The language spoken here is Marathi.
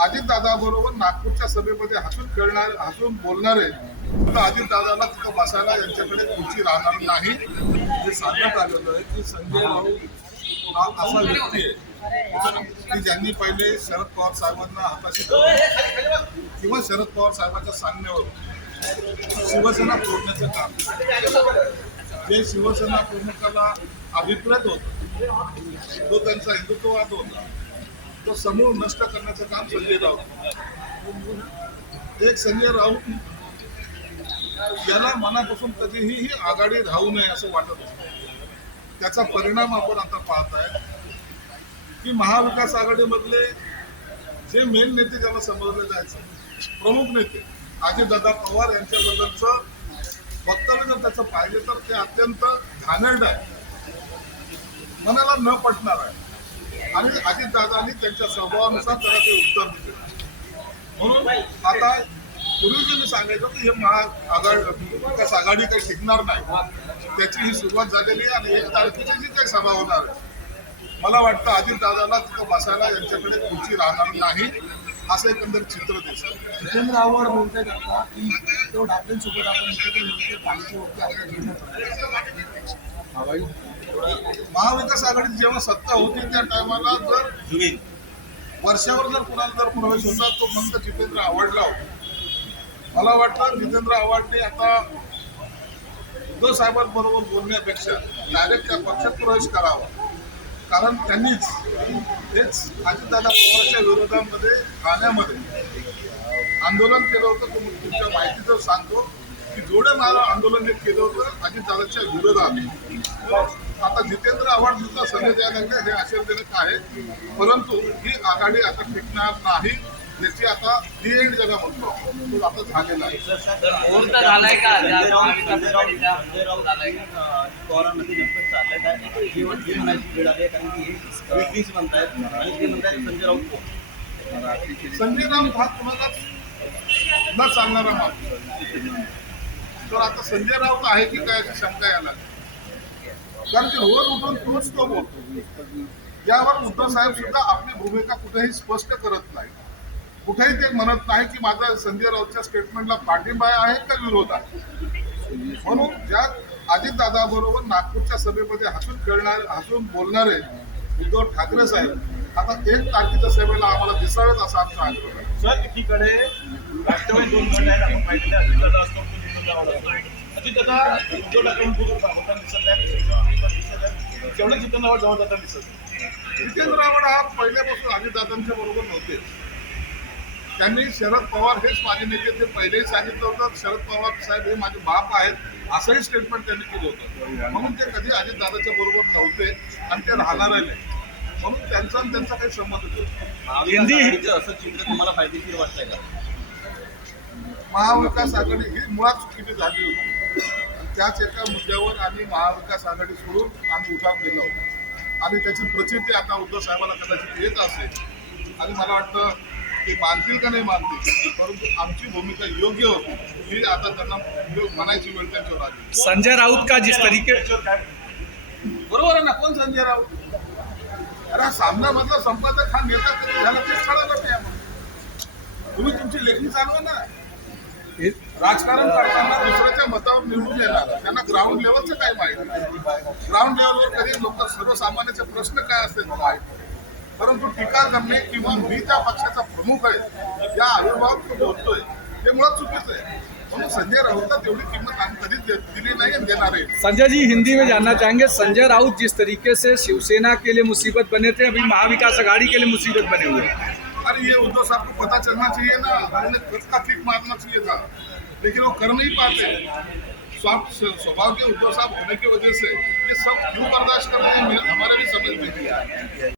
अजित बरोबर नागपूरच्या सभेमध्ये हसून खेळणार हसून बोलणारे आहे अजित दादाला तिथं बसायला यांच्याकडे खुर्ची राहणार नाही. हे सांगण्यात आलेलं आहे की संजय राऊत हा असा व्यक्ती आहे. की ज्यांनी पहिले शरद पवार साहेबांना हाताशी किंवा शरद पवार साहेबांच्या सांगण्यावर शिवसेना तोडण्याचं काम. जे शिवसेना प्रमुखाला अभिप्रेत होत तो त्यांचा हिंदुत्ववाद होता. तो समूळ नष्ट करण्याचं काम संजय राऊत एक संजय राऊत याला मनापासून कधीही ही आघाडी राहू नये असं वाटत असतं त्याचा परिणाम आपण आता पाहताय की महाविकास आघाडीमधले जे मेन नेते ज्याला समजले जायचं प्रमुख नेते अजितदादा पवार यांच्याबद्दलचं वक्तव्य जर त्याचं पाहिजे तर ते अत्यंत घाणेरड आहे. मनाला न पटणार आहे. आणि अजितदादांनी त्यांच्या स्वभावानुसार त्याला ते उत्तर दिले. म्हणून आता पूर्वी जे मी सांगायचं की हे महा आघाडी विकास आघाडी काही टिकणार नाही. त्याची ही सुरुवात झालेली आहे आणि एक तारखेची जी काही सभा होणार आहे मला वाटतं अजितदादाला तिथं बसायला यांच्याकडे खुर्ची राहणार नाही. असं एकंदर चित्र दिसतं. जितेंद्र आव्हाड बोलतायत आता की तो ठाकरेंसोबत आपण एकत्र होती आपल्या महाविकास आघाडीत जेव्हा सत्ता होती त्या टायमाला जर वर्षावर जर कुणाला जर प्रवेश होता तो फक्त जितेंद्र आव्हाडला होता. मला वाटतं जितेंद्र आव्हाडने आता उद्धव साहेबांबरोबर बोलण्यापेक्षा डायरेक्ट त्या पक्षात प्रवेश करावा. कारण त्यांनीच हेच अजितदादा पवारच्या विरोधामध्ये ठाण्यामध्ये आंदोलन केलं होतं. तुम्ही तुमच्या माहितीचं सांगतो की जेवढं मला आंदोलन हे केलं होतं अजितदादाच्या विरोधात. आता जितेंद्र आव्हाड सुद्धा संजय द्यायला लागले हे आश्चर्यजनक आहे. परंतु ही आघाडी आता टिकणार नाही. याची आता दी एंड ज्याला म्हणतो तो आता झालेला आहे. संजय राऊत हे वेगळीच म्हणतायत. आणि ते म्हणतायत संजय राऊत कोण? संजय राऊत कुणालाच न चालणारा माणूस. तर आता संजय राऊत आहे की काय? शंका यायला लागली. कारण ते रोज उठून तोच तो बोलतो. यावर उद्धव साहेब सुद्धा आपली भूमिका कुठेही स्पष्ट करत नाही. कुठेही ते म्हणत नाही की माझा संजय राऊतच्या स्टेटमेंटला पाठिंबा आहे का विरोध आहे? म्हणून ज्या अजितदादा बरोबर नागपूरच्या सभेमध्ये हसून खेळणार हसून बोलणारे उद्धव ठाकरे साहेब आता एक तारखेच्या सभेला आम्हाला दिसावेत असा आमचा आग्रह आहे. सर एकीकडे राष्ट्रवादी दोन गट आहेत आपण पाहिलेले असतो. अजितदादा उद्धव होताना दिसत आहे. जवळ जाताना दिसत. जितेंद्र आव्हाड हा पहिल्यापासून अजितदादांच्या बरोबर नव्हते. त्यांनी शरद पवार हेच माझे नेते ते पहिलेही सांगितलं होतं शरद पवार साहेब हे माझे बाप आहेत असंही स्टेटमेंट त्यांनी केलं होतं. म्हणून ते कधी अजितदादाच्या बरोबर नव्हते आणि ते राहणार नाही म्हणून त्यांचा आणि त्यांचा काही संबंध आघाडीचं असं चित्र तुम्हाला फायदेशीर वाटतंय का? महाविकास आघाडी ही मुळात चुकीची झाली होती. त्याच एका मुद्द्यावर आम्ही महाविकास आघाडी सोडून आम्ही उठाव केला होता. आणि त्याची प्रचिती आता उद्धव साहेबांना कदाचित येत असेल. आणि मला वाटतं ते मानतील का नाही मानतील परंतु आमची भूमिका योग्य होती. ही आता त्यांना म्हणायची वेळ त्यांच्यावर आली. संजय राउत का जिस तरीके बरोबर आहे ना कोण संजय राऊत? अरे हा सामनामधला संपादक हा नेता झाला तेच कळालं नाही आम्हाला. तुम्ही तुमची लेखणी चालवा ना. राजकारण करताना दुसऱ्याच्या मतावर निवडून येणार. त्यांना ग्राउंड लेवलचं काय माहिती? ग्राउंड लेवलवर कधी लोक सर्वसामान्याचे प्रश्न काय असते माहिती परंतु टीका करणे किंवा मी त्या पक्षाचा प्रमुख आहे या आविर्भावात तो बोलतोय. ते मुळात चुकीचं आहे. म्हणून संजय राऊतला तेवढी किंमत आम्ही कधीच दिली नाही देणार आहे संजय जी हिंदी में जानना चाहेंगे संजय राउत जिस तरीके से शिवसेना के लिए मुसीबत बने थे अभी महाविकास आघाड़ी के लिए मुसीबत बने हुए हैं। अरे ये उद्धव साहब को पता चलना चाहिए ना उन्होंने खुद का किक मारना चाहिए था। लेकिन वो कर नहीं पाते। स्वभाव के उद्धव साहब होने की वजह से ये सब क्यों बर्दाश्त कर रहे हैं हमारे भी समझ में नहीं